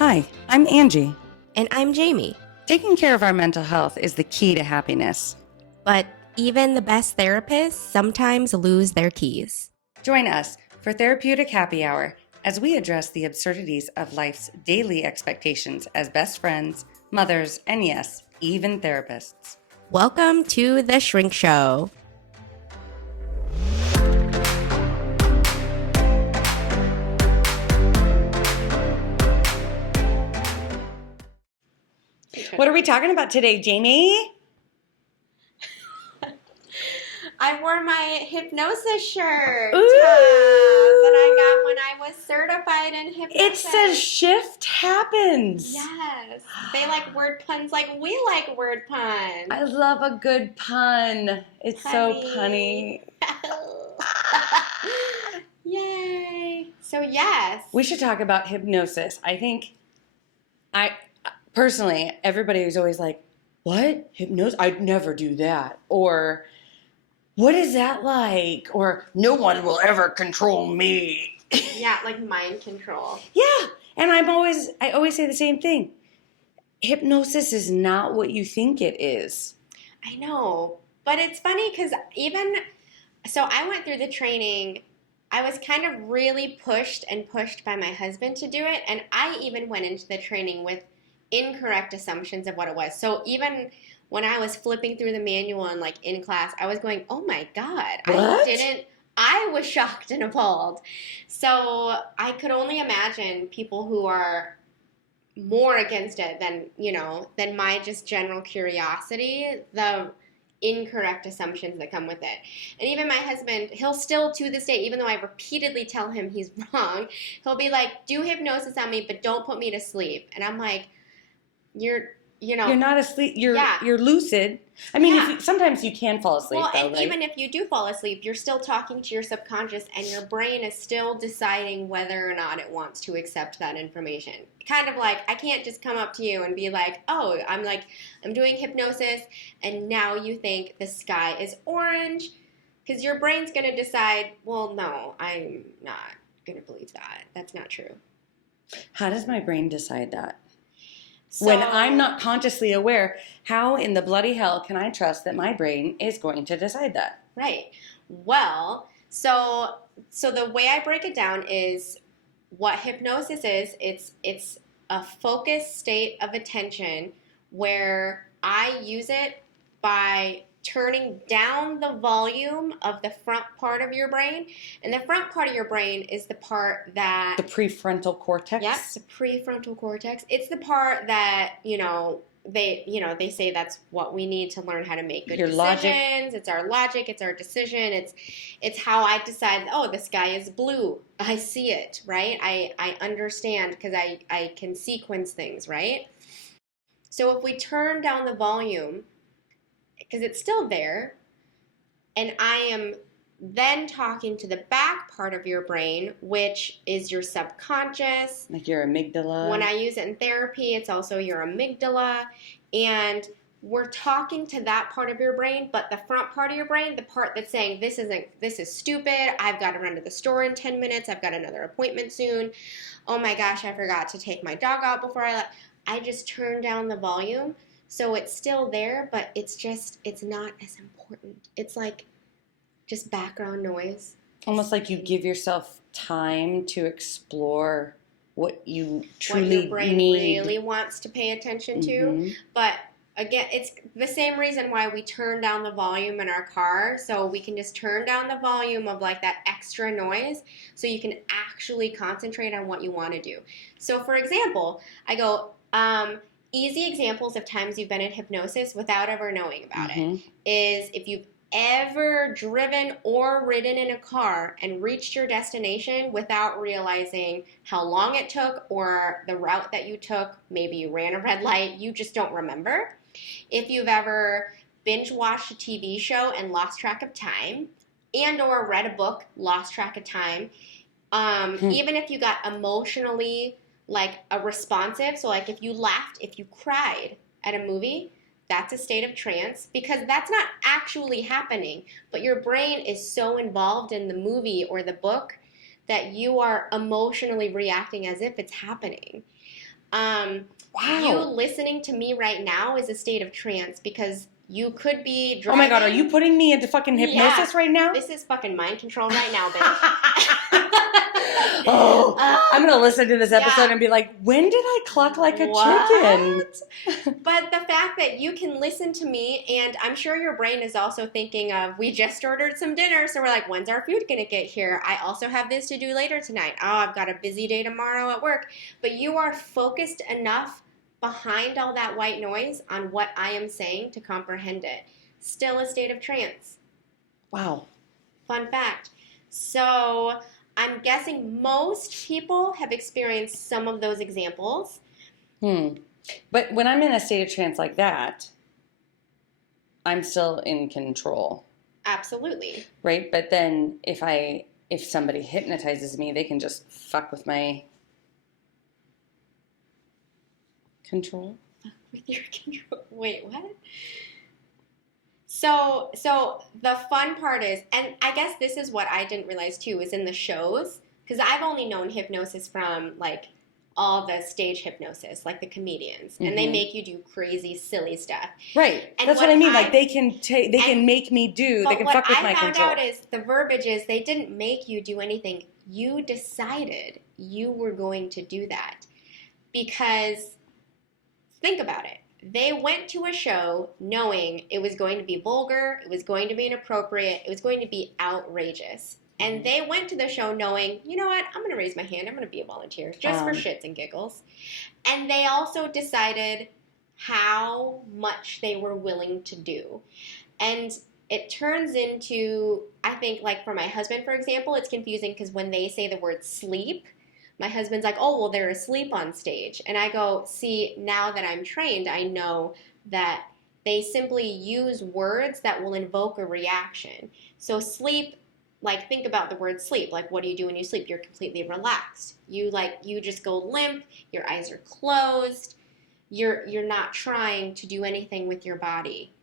Hi, I'm Angee. And I'm Jaime. Taking care of our mental health is the key to happiness. But even the best therapists sometimes lose their keys. Join us for Therapeutic Happy Hour as we address the absurdities of life's daily expectations as best friends, mothers, and yes, even therapists. Welcome to The Shrink Show. What are we talking about today, Jaime? I wore my hypnosis shirt Ooh. that I got when I was certified in hypnosis. It says shift happens. Yes. They like word puns like we like word puns. I love a good pun. It's so punny. Yay. So yes. We should talk about hypnosis. I think personally, everybody is always like, what? Hypnosis? I'd never do that. Or, what is that like? Or, no one will ever control me. Yeah, like mind control. Yeah. And I always say the same thing. Hypnosis is not what you think it is. I know. But it's funny because so I went through the training. I was kind of really pushed by my husband to do it. And I even went into the training with incorrect assumptions of what it was. So even when I was flipping through the manual and like in class, I was going, oh my God, what? I was shocked and appalled. So I could only imagine people who are more against it than my just general curiosity, the incorrect assumptions that come with it. And even my husband, he'll still to this day, even though I repeatedly tell him he's wrong, he'll be like, do hypnosis on me, but don't put me to sleep. And I'm like, you're not asleep. You're lucid. I mean, sometimes you can fall asleep. Well, though, and right? even if you do fall asleep, you're still talking to your subconscious, and your brain is still deciding whether or not it wants to accept that information. Kind of like, I can't just come up to you and be like, oh, I'm doing hypnosis, and now you think the sky is orange, because your brain's going to decide, well, no, I'm not going to believe that. That's not true. How does my brain decide that? So, when I'm not consciously aware, how in the bloody hell can I trust that my brain is going to decide that? Right. Well, so the way I break it down is what hypnosis is. It's a focused state of attention where I use it by turning down the volume of the front part of your brain. And the front part of your brain is the part that... The prefrontal cortex? Yes, the prefrontal cortex. It's the part that, they say that's what we need to learn how to make good decisions. Logic. It's our logic. It's our decision. It's how I decide, oh, the sky is blue. I see it, right? I understand because I can sequence things, right? So if we turn down the volume, because it's still there, and I am then talking to the back part of your brain, which is your subconscious. Like your amygdala. When I use it in therapy, it's also your amygdala. And we're talking to that part of your brain, but the front part of your brain, the part that's saying, this is stupid, I've got to run to the store in 10 minutes, I've got another appointment soon, oh my gosh, I forgot to take my dog out before I left. I just turn down the volume. So it's still there, but it's not as important. It's like just background noise. Almost like you give yourself time to explore what you truly need. What your brain really wants to pay attention to. But again, it's the same reason why we turn down the volume in our car. So we can just turn down the volume of like that extra noise so you can actually concentrate on what you want to do. So for example, I go, easy examples of times you've been in hypnosis without ever knowing about it is if you've ever driven or ridden in a car and reached your destination without realizing how long it took or the route that you took. Maybe you ran a red light, you just don't remember. If you've ever binge watched a TV show and lost track of time, and or read a book, lost track of time, even if you got emotionally like a responsive, so like if you laughed, if you cried at a movie, that's a state of trance because that's not actually happening, but your brain is so involved in the movie or the book that you are emotionally reacting as if it's happening. Wow. You listening to me right now is a state of trance because you could be driving. Oh my God, are you putting me into fucking hypnosis right now? This is fucking mind control right now, bitch. Oh, I'm going to listen to this episode and be like, when did I cluck like a chicken? But the fact that you can listen to me, and I'm sure your brain is also thinking of, we just ordered some dinner, so we're like, when's our food going to get here? I also have this to do later tonight. Oh, I've got a busy day tomorrow at work. But you are focused enough behind all that white noise on what I am saying to comprehend it. Still a state of trance. Wow. Fun fact. So I'm guessing most people have experienced some of those examples. But when I'm in a state of trance like that, I'm still in control. Absolutely. Right? But then if somebody hypnotizes me, they can just fuck with my control. Fuck with your control. Wait, what? So the fun part is, and I guess this is what I didn't realize too, is in the shows, because I've only known hypnosis from like all the stage hypnosis, like the comedians, and they make you do crazy, silly stuff. Right. And that's what I mean. Like they can make me do. They can fuck with my control. What I found out is the verbiage is they didn't make you do anything. You decided you were going to do that because think about it. They went to a show knowing it was going to be vulgar, it was going to be inappropriate, it was going to be outrageous. And they went to the show knowing, you know what, I'm going to raise my hand, I'm going to be a volunteer, just for shits and giggles. And they also decided how much they were willing to do. And it turns into, I think, like for my husband, for example, it's confusing because when they say the word sleep, my husband's like, oh, well, they're asleep on stage. And I go, see, now that I'm trained, I know that they simply use words that will invoke a reaction. So sleep, like think about the word sleep. Like what do you do when you sleep? You're completely relaxed. You just go limp, your eyes are closed. You're not trying to do anything with your body.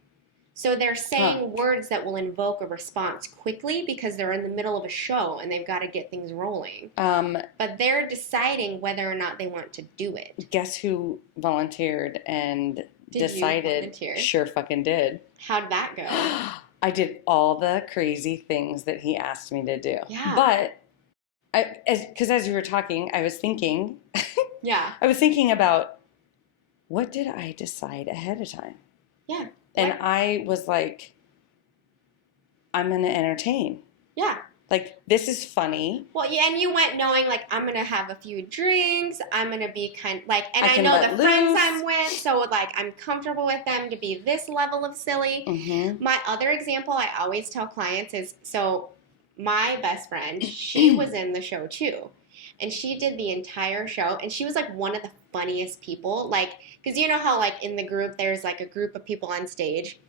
So they're saying words that will invoke a response quickly because they're in the middle of a show and they've got to get things rolling. But they're deciding whether or not they want to do it. Guess who volunteered and decided? Sure fucking did. How'd that go? I did all the crazy things that he asked me to do. Yeah. But, because as you were talking, I was thinking. Yeah. I was thinking about what did I decide ahead of time? Yeah. And I was like, I'm going to entertain. Yeah. Like, this is funny. Well, yeah, and you went knowing, like, I'm going to have a few drinks. I'm going to be kind of, like, and I know the friends I'm with, so, like, I'm comfortable with them to be this level of silly. Mm-hmm. My other example I always tell clients is, so my best friend, she was in the show, too. And she did the entire show, and she was, like, one of the funniest people. Like, because you know how, like, in the group, there's, like, a group of people on stage.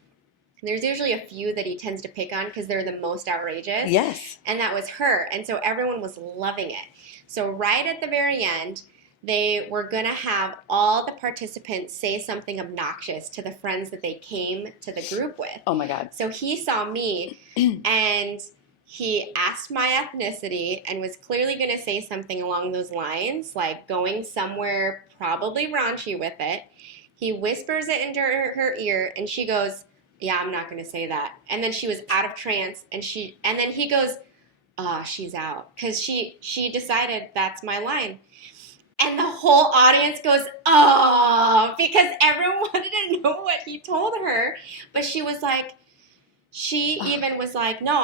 There's usually a few that he tends to pick on because they're the most outrageous. Yes. And that was her. And so everyone was loving it. So right at the very end, they were going to have all the participants say something obnoxious to the friends that they came to the group with. Oh, my God. So he saw me, and he asked my ethnicity and was clearly going to say something along those lines, like going somewhere probably raunchy with it. He whispers it into her ear, and she goes, yeah, I'm not going to say that. And then she was out of trance, and then he goes, oh, she's out. Because she decided that's my line. And the whole audience goes, oh, because everyone wanted to know what he told her. But she was like, she even was like, no,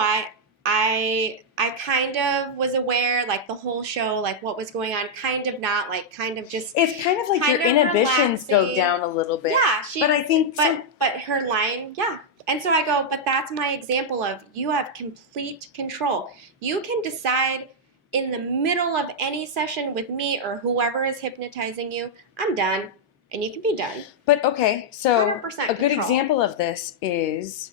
I kind of was aware, like, the whole show, like, what was going on, kind of not, like, kind of just... It's kind of like your inhibitions go down a little bit. Yeah. But I think... But her line, yeah. And so I go, but that's my example of you have complete control. You can decide in the middle of any session with me or whoever is hypnotizing you, I'm done. And you can be done. But, okay, so 100% a good example of this is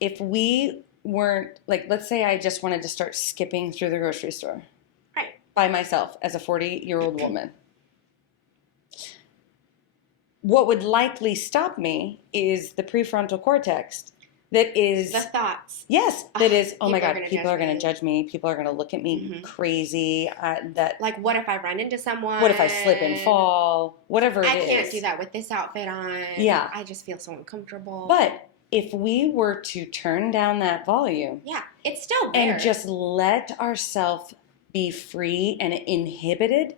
if we... weren't, like, let's say I just wanted to start skipping through the grocery store. Right. By myself as a 40-year-old woman. What would likely stop me is the prefrontal cortex that is the thoughts. Yes, that is, oh my God, people are going to judge me. People are going to look at me crazy. Like, what if I run into someone? What if I slip and fall? Whatever it is. I can't do that with this outfit on. Yeah. I just feel so uncomfortable. But if we were to turn down that volume. Yeah, it's still there. And just let ourselves be free and inhibited,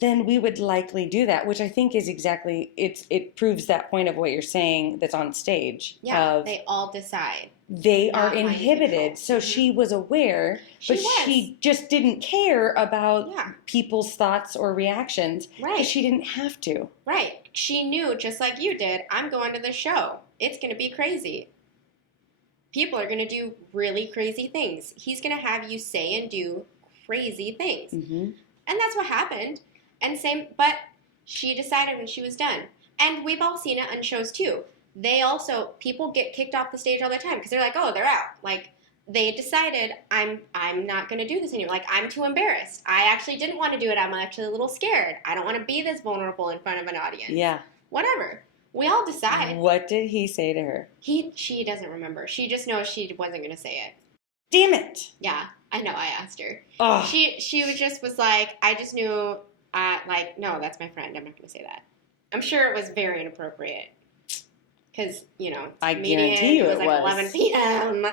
then we would likely do that, which I think is exactly, it proves that point of what you're saying that's on stage. Yeah, they all decide. They are inhibited. So she was aware, but she just didn't care about people's thoughts or reactions. Right. Because she didn't have to. Right. She knew, just like you did, I'm going to the show. It's going to be crazy. People are going to do really crazy things. He's going to have you say and do crazy things. And that's what happened. But she decided when she was done. And we've all seen it on shows too. People get kicked off the stage all the time because they're like, oh, they're out. Like, they decided, I'm not going to do this anymore. Like, I'm too embarrassed. I actually didn't want to do it. I'm actually a little scared. I don't want to be this vulnerable in front of an audience. Yeah. Whatever. We all decide. What did he say to her? She doesn't remember. She just knows she wasn't going to say it. Damn it. Yeah, I know. I asked her. Oh. She was like, I just knew, no, that's my friend. I'm not going to say that. I'm sure it was very inappropriate. Because, I guarantee you it was. 11 p.m.,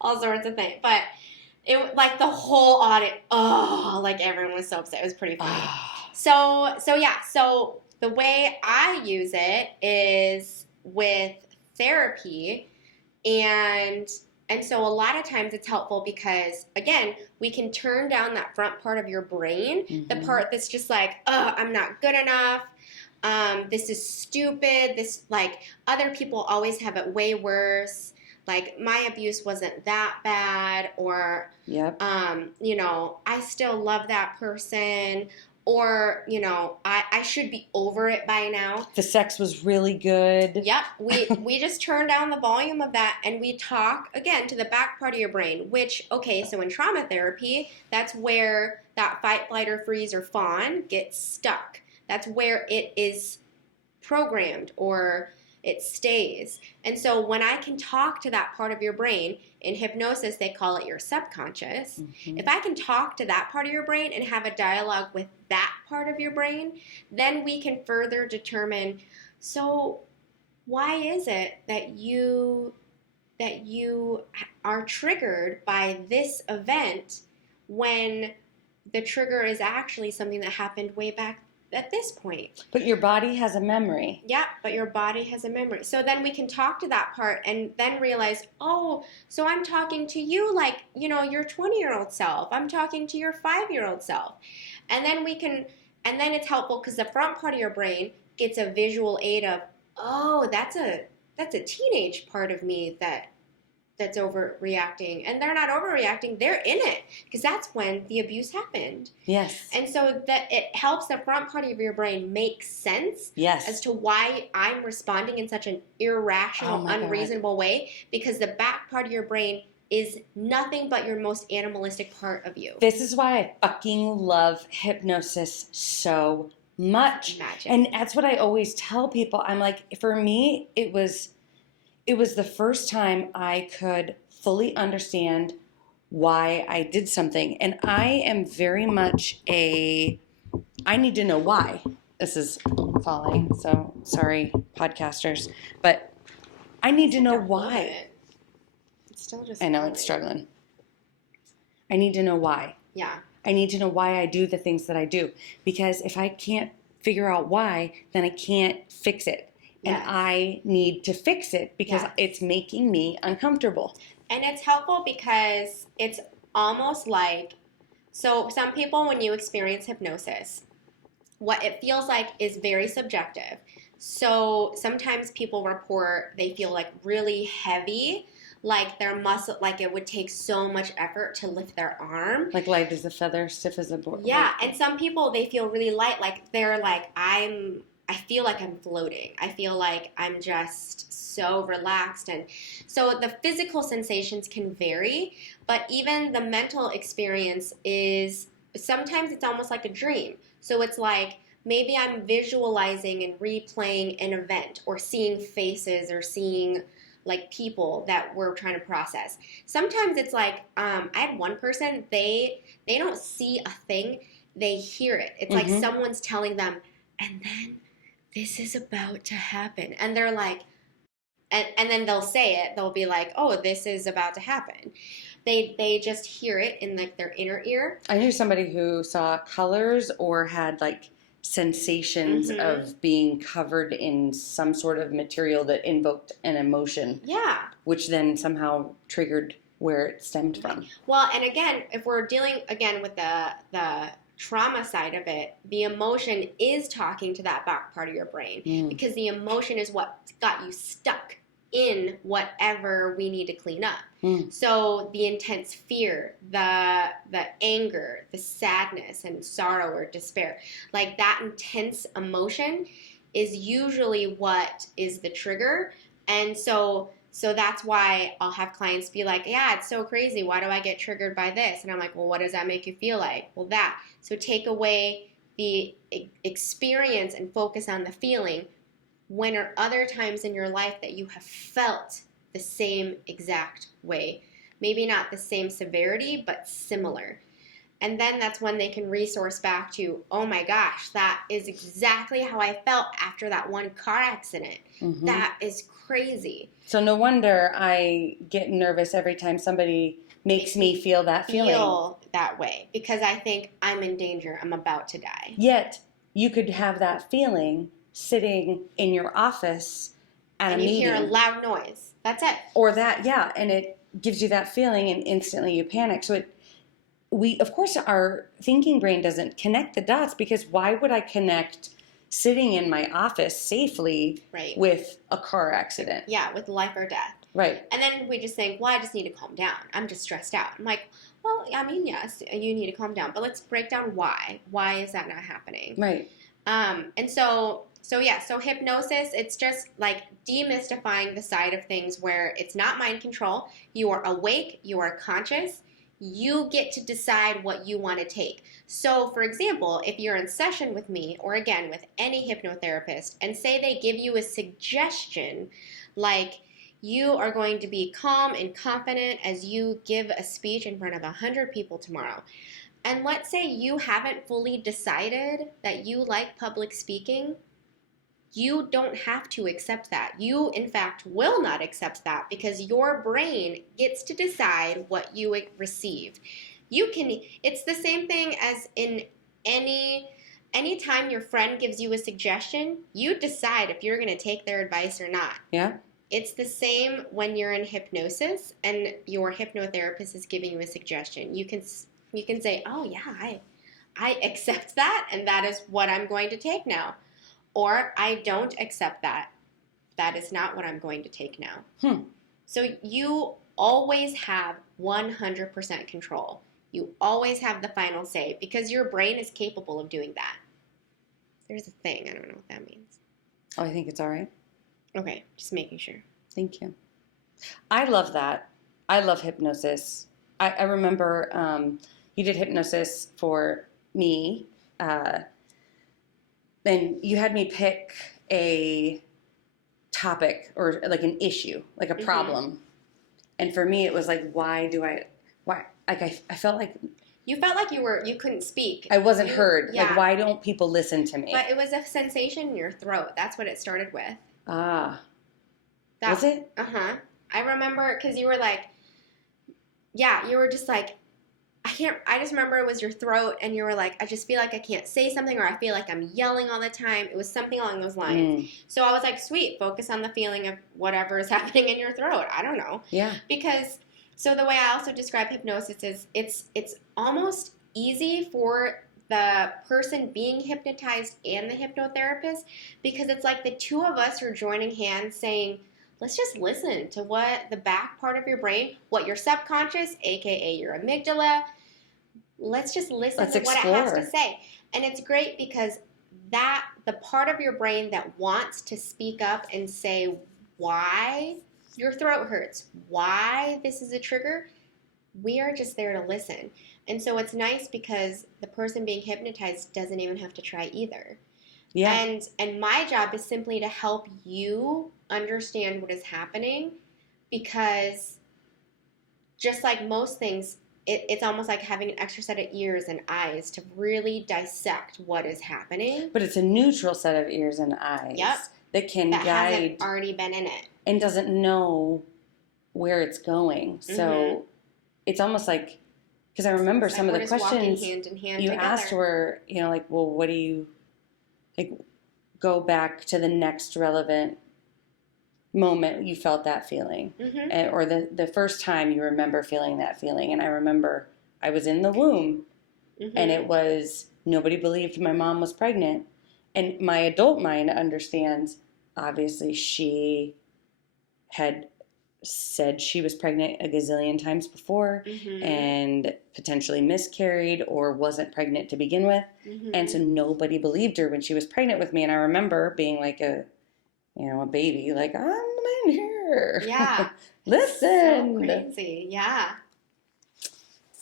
all sorts of things. But it, like, the whole audit, everyone was so upset. It was pretty funny. So the way I use it is with therapy, and so a lot of times it's helpful because, again, we can turn down that front part of your brain, the part that's just like, I'm not good enough. This is stupid. This, like, other people always have it way worse. Like, my abuse wasn't that bad, or, I still love that person, or, I should be over it by now. The sex was really good. Yep. We just turn down the volume of that, and we talk, again, to the back part of your brain, which, okay, so in trauma therapy, that's where that fight, flight, or freeze, or fawn gets stuck. That's where it is programmed, or it stays. And so when I can talk to that part of your brain, in hypnosis they call it your subconscious. If I can talk to that part of your brain and have a dialogue with that part of your brain, then we can further determine, so why is it that you are triggered by this event when the trigger is actually something that happened way back at this point. But your body has a memory. Yeah, but your body has a memory. So then we can talk to that part and then realize, oh, so I'm talking to you like, your 20-year-old self. I'm talking to your 5-year-old self. And then it's helpful because the front part of your brain gets a visual aid of, oh, that's a teenage part of me that's overreacting. And they're not overreacting, they're in it, because that's when the abuse happened. Yes. And so that it helps the front part of your brain make sense as to why I'm responding in such an irrational, unreasonable way, because the back part of your brain is nothing but your most animalistic part of you. This is why I fucking love hypnosis so much. Magic. And that's what I always tell people. I'm like, for me, it was the first time I could fully understand why I did something. And I am very much I need to know why. This is falling, so sorry, podcasters. But I need to know why. It's still just I know, falling. it's struggling. I need to know why. Yeah. I need to know why I do the things that I do. Because if I can't figure out why, then I can't fix it. And I need to fix it because it's making me uncomfortable. And it's helpful because it's almost like, so some people, when you experience hypnosis, what it feels like is very subjective. So sometimes people report they feel like really heavy, like their muscle, like it would take so much effort to lift their arm. Like light as a feather, stiff as a board. Yeah, and some people, they feel really light, like they're like, I feel like I'm floating. I feel like I'm just so relaxed. And so the physical sensations can vary, but even the mental experience is, sometimes it's almost like a dream. So it's like, maybe I'm visualizing and replaying an event, or seeing faces, or seeing like people that we're trying to process. Sometimes it's like I had one person, they don't see a thing, they hear it. It's like someone's telling them, and then this is about to happen. And they're like, and then they'll say it. They'll be like, oh, this is about to happen. They just hear it in like their inner ear. I knew somebody who saw colors or had like sensations of being covered in some sort of material that invoked an emotion. Yeah. Which then somehow triggered where it stemmed from. Well, and again, if we're dealing again with the trauma side of it, the emotion is talking to that back part of your brain because the emotion is what got you stuck in whatever we need to clean up. So the intense fear, the anger, the sadness and sorrow or despair, like that intense emotion is usually what is the trigger. And so that's why I'll have clients be like, yeah, it's so crazy. Why do I get triggered by this? And I'm like, well, what does that make you feel like? Well, that. So take away the experience and focus on the feeling. When are other times in your life that you have felt the same exact way? Maybe not the same severity, but similar. And then that's when they can resource back to, oh my gosh, that is exactly how I felt after that one car accident. That is crazy. So no wonder I get nervous every time somebody makes me feel that feeling. Feel that way because I think I'm in danger. I'm about to die. Yet you could have that feeling sitting in your office at a meeting. And you hear a loud noise. That's it. Or that, yeah, and it gives you that feeling and instantly you panic. So we, of course, our thinking brain doesn't connect the dots because why would I connect sitting in my office safely with a car accident? Yeah, with life or death. Right. And then we just think, well, I just need to calm down. I'm just stressed out. I'm like, well, I mean, yes, you need to calm down, but let's break down why. Why is that not happening? Right. And so hypnosis, it's just like demystifying the side of things where it's not mind control. You are awake, you are conscious, you get to decide what you want to take. So, for example, if you're in session with me, or again, with any hypnotherapist, and say they give you a suggestion, like you are going to be calm and confident as you give a speech in front of 100 people tomorrow. And let's say you haven't fully decided that you like public speaking, you don't have to accept that. You, in fact, will not accept that because your brain gets to decide what you receive. It's the same thing as in anytime your friend gives you a suggestion, you decide if you're going to take their advice or not. Yeah. It's the same when you're in hypnosis and your hypnotherapist is giving you a suggestion. You can say, oh yeah, I accept that and that is what I'm going to take now. Or I don't accept that. That is not what I'm going to take now. So you always have 100% control. You always have the final say because your brain is capable of doing that. There's a thing. I don't know what that means. Oh, I think it's all right. Okay, just making sure. Thank you. I love that. I love hypnosis. I remember you did hypnosis for me. And you had me pick a topic or like an issue, like a problem. And for me, it was like, why? Like I felt like you felt like you couldn't speak. I wasn't heard. Yeah. Like, why don't people listen to me? But it was a sensation in your throat. That's what it started with. Was it? I remember because you were like, yeah, you were just like, I just remember it was your throat and you were like, I just feel like I can't say something or I feel like I'm yelling all the time. It was something along those lines. So I was like, sweet, focus on the feeling of whatever is happening in your throat. I don't know. Yeah. Because, so the way I also describe hypnosis is it's almost easy for the person being hypnotized and the hypnotherapist because it's like the two of us are joining hands saying, let's just listen to what the back part of your brain, what your subconscious, aka your amygdala, let's just listen to what it has to say. And it's great because that the part of your brain that wants to speak up and say why your throat hurts, why this is a trigger, we are just there to listen. And so it's nice because the person being hypnotized doesn't even have to try either. Yeah. And my job is simply to help you understand what is happening because just like most things, it's almost like having an extra set of ears and eyes to really dissect what is happening. But it's a neutral set of ears and eyes. Yep. That can that guide. hasn't already been in it. And doesn't know where it's going. So it's almost like, because I remember some of the questions hand in hand you together. asked were, you know, like, well, what do you, like, go back to the next relevant moment you felt that feeling, or the first time you remember feeling that feeling. And I remember I was in the womb, and it was, nobody believed my mom was pregnant. And my adult mind understands, obviously, she had said she was pregnant a gazillion times before and potentially miscarried or wasn't pregnant to begin with. And so nobody believed her when she was pregnant with me. And I remember being like a baby, like, I'm in here. Yeah. Listen. So crazy. Yeah.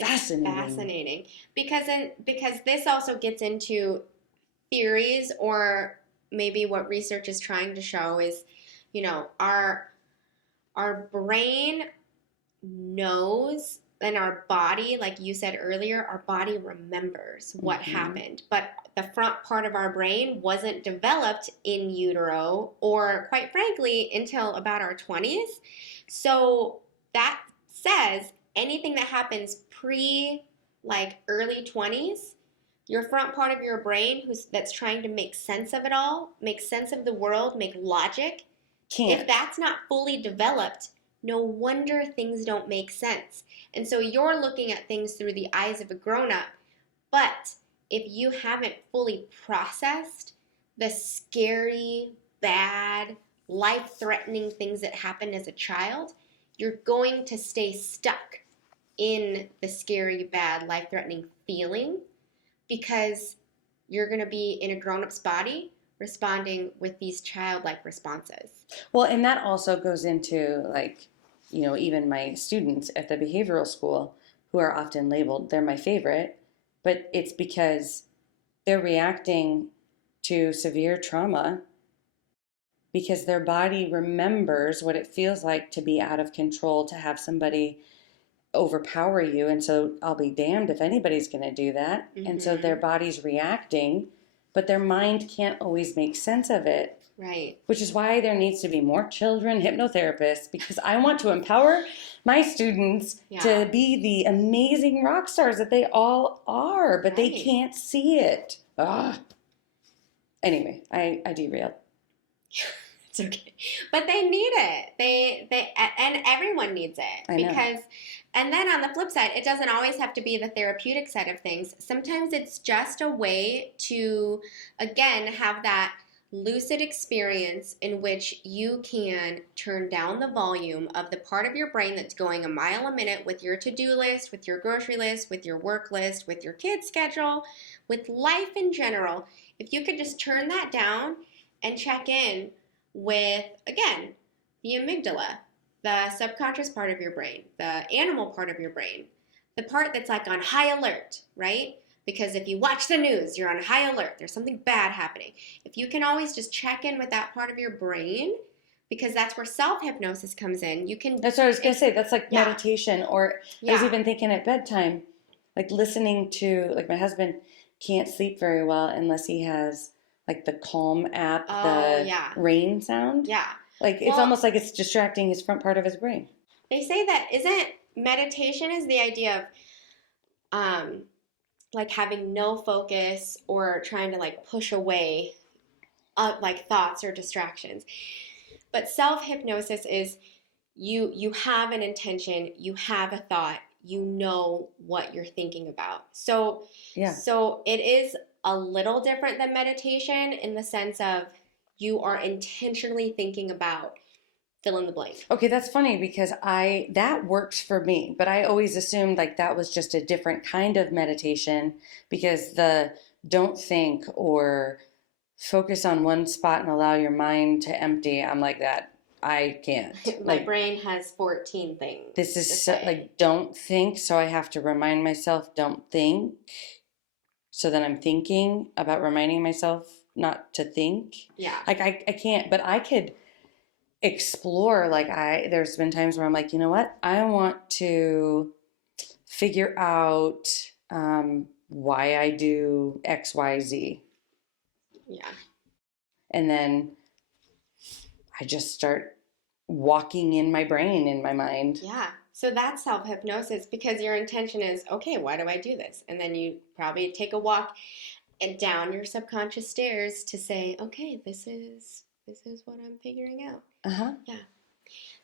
Fascinating. Because this also gets into theories, or maybe what research is trying to show is, our brain knows, and our body, like you said earlier, our body remembers what happened. But the front part of our brain wasn't developed in utero, or quite frankly, until about our 20s. So that says anything that happens early 20s, your front part of your brain that's trying to make sense of it all, make sense of the world, make logic, if that's not fully developed, no wonder things don't make sense. And so you're looking at things through the eyes of a grown-up, but if you haven't fully processed the scary, bad, life-threatening things that happened as a child, you're going to stay stuck in the scary, bad, life-threatening feeling, because you're going to be in a grown-up's body responding with these childlike responses. Well, and that also goes into, like, even my students at the behavioral school, who are often labeled, they're my favorite, but it's because they're reacting to severe trauma because their body remembers what it feels like to be out of control, to have somebody overpower you. And so I'll be damned if anybody's going to do that. And so their body's reacting, but their mind can't always make sense of it. Right. Which is why there needs to be more children hypnotherapists, because I want to empower my students to be the amazing rock stars that they all are, but they can't see it. Ugh. Anyway, I derailed. It's okay. But they need it. And everyone needs it. I know. Because, and then on the flip side, it doesn't always have to be the therapeutic side of things. Sometimes it's just a way to, again, have that lucid experience in which you can turn down the volume of the part of your brain that's going a mile a minute with your to-do list, with your grocery list, with your work list, with your kid's schedule, with life in general. If you could just turn that down and check in with, again, the amygdala, the subconscious part of your brain, the animal part of your brain, the part that's like on high alert, right? Because if you watch the news, you're on high alert. There's something bad happening. If you can always just check in with that part of your brain, because that's where self-hypnosis comes in. You can. That's what I was going to say. That's like meditation. Or I was even thinking at bedtime, like listening to, like, my husband can't sleep very well unless he has, like, the Calm app, rain sound. Yeah. Like, it's almost like it's distracting his front part of his brain. They say that meditation is the idea of like having no focus or trying to like push away like thoughts or distractions. But self-hypnosis is you have an intention, you have a thought, you know what you're thinking about. So it is a little different than meditation in the sense of you are intentionally thinking about fill in the blank. Okay, that's funny because that works for me, but I always assumed like that was just a different kind of meditation, because the don't think or focus on one spot and allow your mind to empty, I'm like that. I can't. My brain has 14 things. This is like, don't think, so I have to remind myself, don't think. So then I'm thinking about reminding myself not to think. Yeah. Like I can't, but I could explore. Like there's been times where I'm like, you know what? I want to figure out why I do X, Y, Z. Yeah. And then I just start walking in my brain, in my mind. Yeah. So that's self hypnosis because your intention is, okay, why do I do this? And then you probably take a walk and down your subconscious stairs to say, okay, this is what I'm figuring out. Uh-huh. Yeah.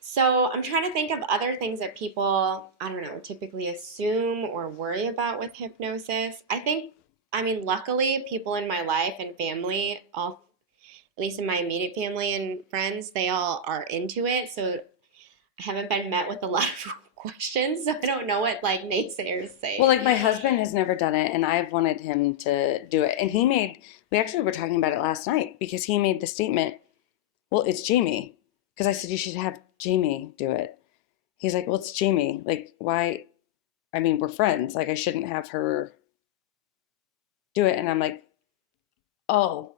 So I'm trying to think of other things that people, I don't know, typically assume or worry about with hypnosis. I mean, luckily, people in my life and family, all, at least in my immediate family and friends, they all are into it. So I haven't been met with a lot of questions. So I don't know what like naysayers say. Well, like my husband has never done it, and I've wanted him to do it. And we actually were talking about it last night because he made the statement, well, it's Jaime. Because I said, you should have Jaime do it. He's like, well, it's Jaime. Like, why? I mean, we're friends. Like, I shouldn't have her do it. And I'm like, oh,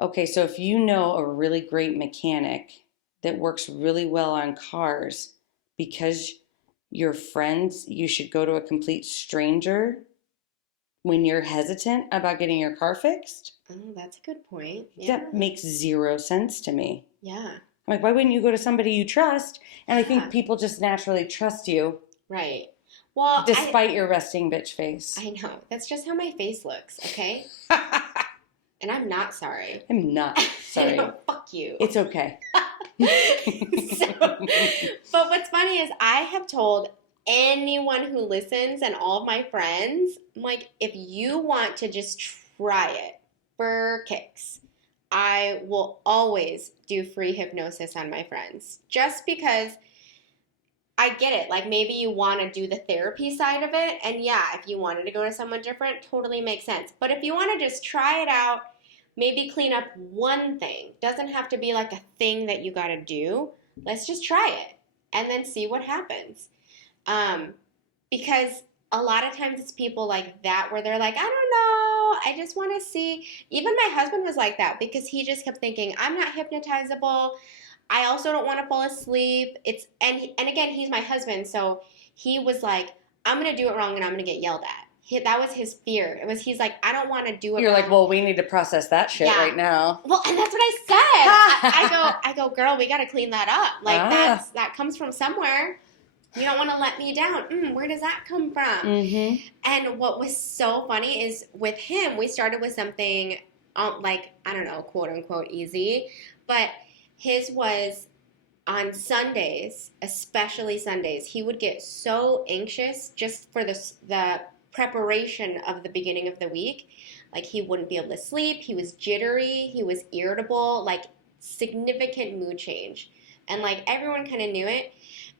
okay. So if you know a really great mechanic that works really well on cars, because you're friends, you should go to a complete stranger when you're hesitant about getting your car fixed? Oh, that's a good point. Yeah. That makes zero sense to me. Yeah. I'm like, why wouldn't you go to somebody you trust? And I Yeah. think people just naturally trust you. Right. Well, despite your resting bitch face. I know. That's just how my face looks, okay? And I'm not sorry. I'm not sorry. Fuck you. It's okay. But what's funny is I have told anyone who listens and all of my friends, I'm like, if you want to just try it for kicks, I will always do free hypnosis on my friends. Just because I get it. Like maybe you want to do the therapy side of it. And yeah, if you wanted to go to someone different, totally makes sense. But if you want to just try it out, maybe clean up one thing. Doesn't have to be like a thing that you got to do. Let's just try it and then see what happens. Because a lot of times it's people like that where they're like, I don't know, I just want to see. Even my husband was like that because he just kept thinking, I'm not hypnotizable. I also don't want to fall asleep. And again, he's my husband, so he was like, I'm gonna do it wrong and I'm gonna get yelled at. That was his fear. He's like, I don't want to do it. You're wrong. like, well, we need to process that shit right now. Well, and that's what I said. I go, girl, we got to clean that up. Like that comes from somewhere. You don't want to let me down. Where does that come from? Mm-hmm. And what was so funny is with him, we started with something like, I don't know, quote unquote easy, but his was on Sundays, especially Sundays, he would get so anxious just for the preparation of the beginning of the week. Like he wouldn't be able to sleep. He was jittery. He was irritable, like significant mood change. And like everyone kind of knew it.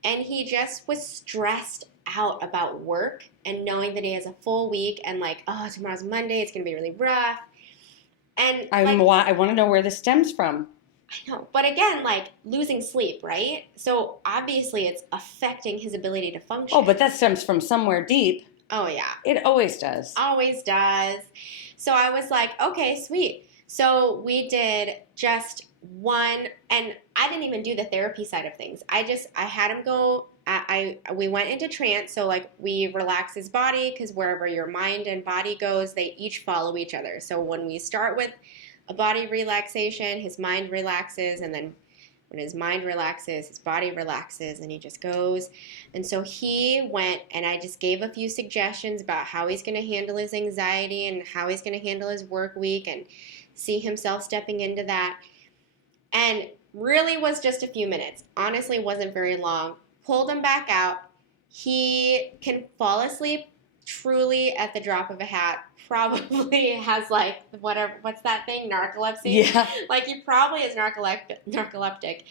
And he just was stressed out about work and knowing that he has a full week and like, oh, tomorrow's Monday. It's going to be really rough. And I want to know where this stems from. I know. But again, like losing sleep, right? So obviously it's affecting his ability to function. Oh, but that stems from somewhere deep. Oh, yeah. It always does. Always does. So I was like, okay, sweet. So we did just one, and I didn't even do the therapy side of things. I had him go, we went into trance. So like we relax his body because wherever your mind and body goes, they each follow each other. So when we start with a body relaxation, his mind relaxes, and then when his mind relaxes, his body relaxes, and he just goes. And so he went, and I just gave a few suggestions about how he's going to handle his anxiety and how he's going to handle his work week and see himself stepping into that. And really was just a few minutes. Honestly, wasn't very long. Pulled him back out. He can fall asleep truly at the drop of a hat. Probably has like what's that thing, narcolepsy? Yeah. Like he probably is narcoleptic.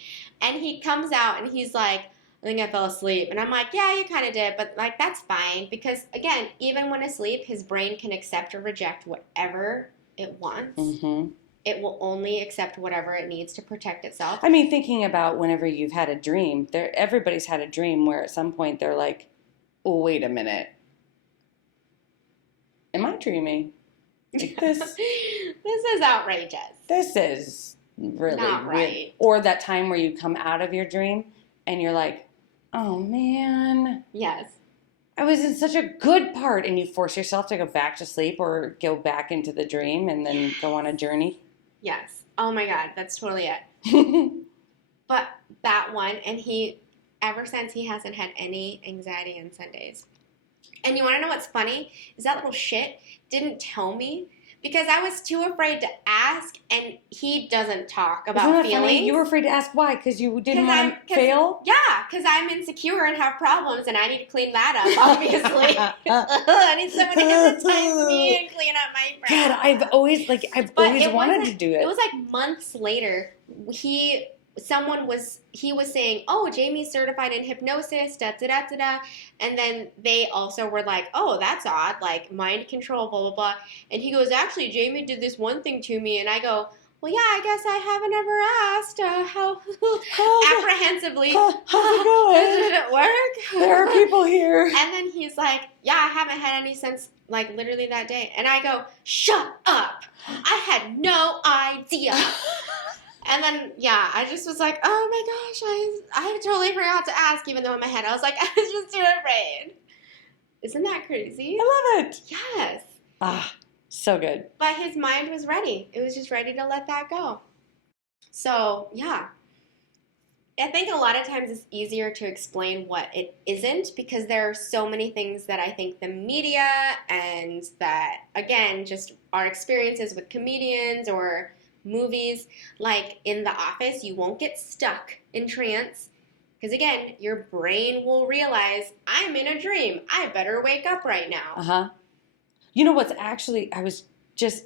And he comes out and he's like, I think I fell asleep. And I'm like, yeah, you kind of did, but like that's fine because again, even when asleep, his brain can accept or reject whatever it wants. Mm-hmm. It will only accept whatever it needs to protect itself. I mean, thinking about whenever you've had a dream, everybody's had a dream where at some point they're like, oh, wait a minute. Am I dreaming? Like this is outrageous. This is really Not weird. right. Or that time where you come out of your dream and you're like, oh man, Yes. I was in such a good part, and you force yourself to go back to sleep or go back into the dream and then go on a journey. Yes. Oh my God, that's totally it. But that one, and ever since, he hasn't had any anxiety on Sundays. And you want to know what's funny? Is that little shit didn't tell me because I was too afraid to ask, and he doesn't talk about Isn't that feelings. funny? You were afraid to ask why? Because you didn't want to fail? Yeah, because I'm insecure and have problems, and I need to clean that up, obviously. I need someone to hypnotize me and clean up my brain. God, I've always wanted to do it. It was like months later. He was saying, "Oh, Jamie's certified in hypnosis, da da da da da," and then they also were like, "Oh, that's odd, like mind control, blah blah blah." And he goes, "Actually, Jamie did this one thing to me," and I go, "Well, yeah, I guess I haven't ever asked how apprehensively how's it going? Did it work? There are people here." And then he's like, "Yeah, I haven't had any since like literally that day," and I go, "Shut up! I had no idea." And then, yeah, I just was like, oh my gosh, I totally forgot to ask, even though in my head I was like, I was just too afraid. Isn't that crazy? I love it. Yes. Ah, so good. But his mind was ready. It was just ready to let that go. So, yeah. I think a lot of times it's easier to explain what it isn't because there are so many things that I think the media and that, again, just our experiences with comedians or movies, like in The Office, you won't get stuck in trance because again, your brain will realize I'm in a dream. I better wake up right now. You know what's actually? I was just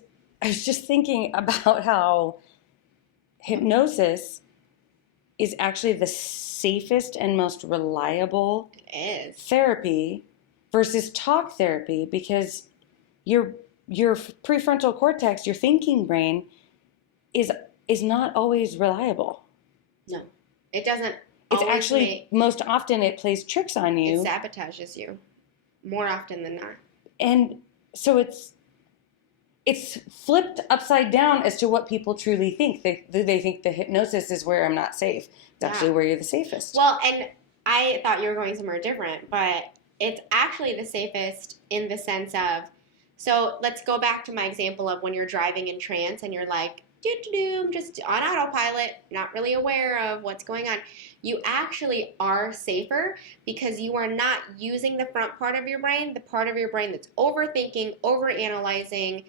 thinking about how hypnosis is actually the safest and most reliable therapy versus talk therapy because your prefrontal cortex, your thinking brain, is not always reliable. No, it doesn't. It's actually most often it plays tricks on you. It sabotages you more often than not. And so it's flipped upside down as to what people truly think. They think the hypnosis is where I'm not safe. It's actually where you're the safest. Well, and I thought you were going somewhere different, but it's actually the safest in the sense of, so let's go back to my example of when you're driving in trance and you're like, I'm just on autopilot, not really aware of what's going on. You actually are safer because you are not using the front part of your brain, the part of your brain that's overthinking, overanalyzing.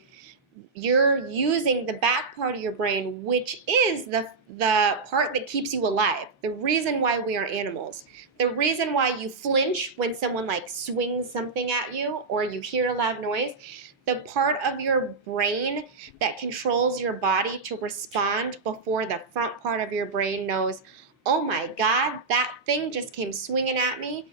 You're using the back part of your brain, which is the part that keeps you alive. The reason why we are animals. The reason why you flinch when someone like swings something at you or you hear a loud noise. The part of your brain that controls your body to respond before the front part of your brain knows, oh my God, that thing just came swinging at me.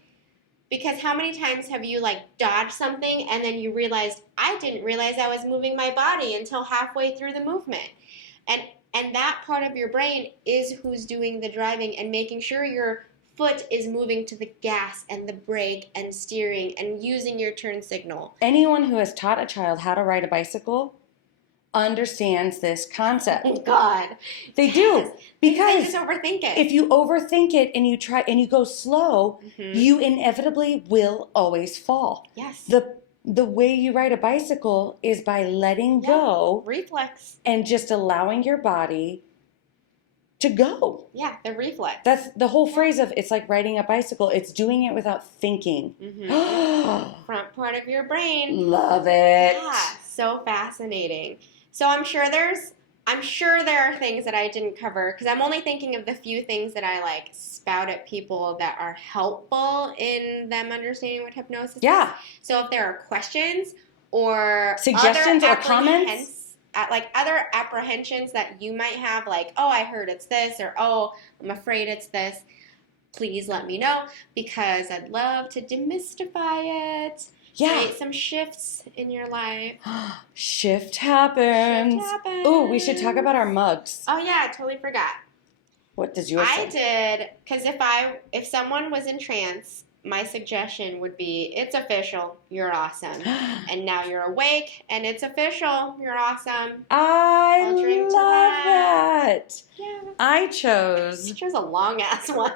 Because how many times have you like dodged something and then you realized, I didn't realize I was moving my body until halfway through the movement. And that part of your brain is who's doing the driving and making sure your foot is moving to the gas and the brake and steering and using your turn signal. Anyone who has taught a child how to ride a bicycle understands this concept. Oh God. They do. Because they just overthink it. If you overthink it and you try and you go slow, you inevitably will always fall. Yes. The way you ride a bicycle is by letting go. Reflex. And just allowing your body to go. Yeah, the reflex. That's the whole phrase of it's like riding a bicycle. It's doing it without thinking. Front part of your brain. Love it. Yeah, so fascinating. So I'm sure there are things that I didn't cover because I'm only thinking of the few things that I like spout at people that are helpful in them understanding what hypnosis is. So if there are questions or suggestions or comments, like other apprehensions that you might have, like, oh, I heard it's this, or oh, I'm afraid it's this, please let me know because I'd love to demystify it. Create some shifts in your life. Shift happens. Ooh, we should talk about our mugs. Oh yeah, I totally forgot. What does yours say? I did, because if someone was in trance, my suggestion would be, it's official, you're awesome. And now you're awake, and it's official, you're awesome. I love that. I You chose. chose a long ass one.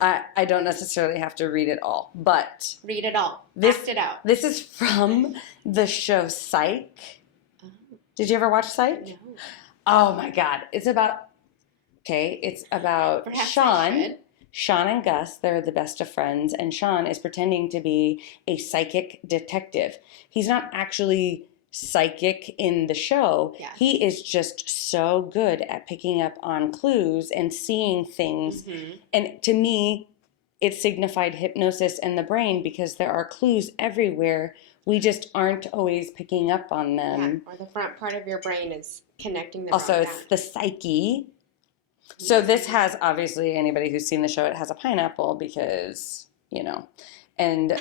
I don't necessarily have to read it all, but Read it all. This- Act it out. this is from the show Psych. Oh, Did you ever watch Psych? no. Oh my God. It's about Perhaps I Sean. should. Sean and Gus, they're the best of friends, and Sean is pretending to be a psychic detective. He's not actually psychic in the show. Yeah. He is just so good at picking up on clues and seeing things. Mm-hmm. And to me, it signified hypnosis and the brain because there are clues everywhere. We just aren't always picking up on them. Yeah, or the front part of your brain is connecting the Also, wrong it's dot. the psyche. So this has, obviously, anybody who's seen the show, it has a pineapple because, and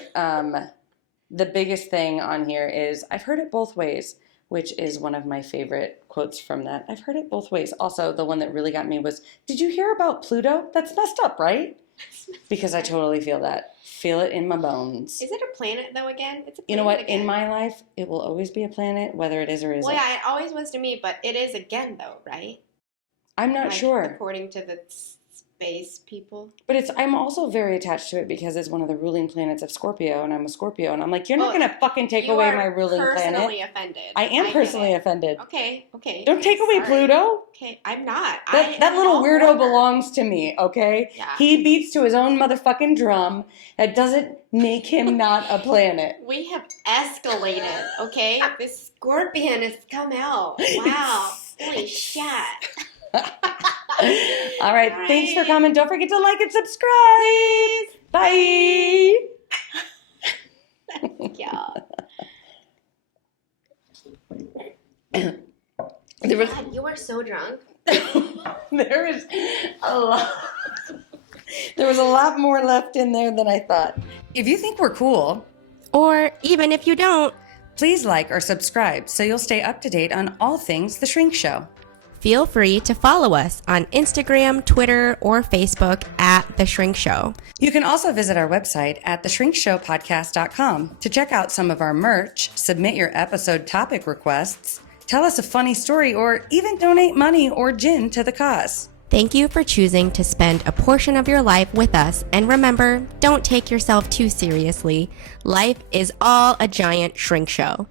the biggest thing on here is, I've heard it both ways, which is one of my favorite quotes from that. I've heard it both ways. Also, the one that really got me was, did you hear about Pluto? That's messed up, right? Because I totally feel that. Feel it in my bones. Is it a planet, though, again? It's a planet. You know what? Again. In my life, it will always be a planet, whether it is or isn't. Well, yeah, it always was to me, but it is again, though, right? I'm not sure. According to the space people. But I'm also very attached to it because it's one of the ruling planets of Scorpio, and I'm a Scorpio, and I'm like, you're not going to fucking take away my ruling planet. You are personally offended. I am get personally it. offended. Okay. Don't take away Sorry. Pluto. Okay, I'm not. That little weirdo belongs to me, okay? Yeah. He beats to his own motherfucking drum. That doesn't make him not a planet. We have escalated, okay? This scorpion has come out. Wow. Holy shit. All right. Thanks for coming. Don't forget to like and subscribe. Bye. Yeah. God, you are so drunk. There is a lot. There was a lot more left in there than I thought. If you think we're cool, Or even if you don't, please like or subscribe so you'll stay up to date on all things The Shrink Show. feel free to follow us on Instagram, Twitter, or Facebook at The Shrink Show. You can also visit our website at theshrinkshowpodcast.com to check out some of our merch, submit your episode topic requests, tell us a funny story, or even donate money or gin to the cause. Thank you for choosing to spend a portion of your life with us. And remember, don't take yourself too seriously. Life is all a giant shrink show.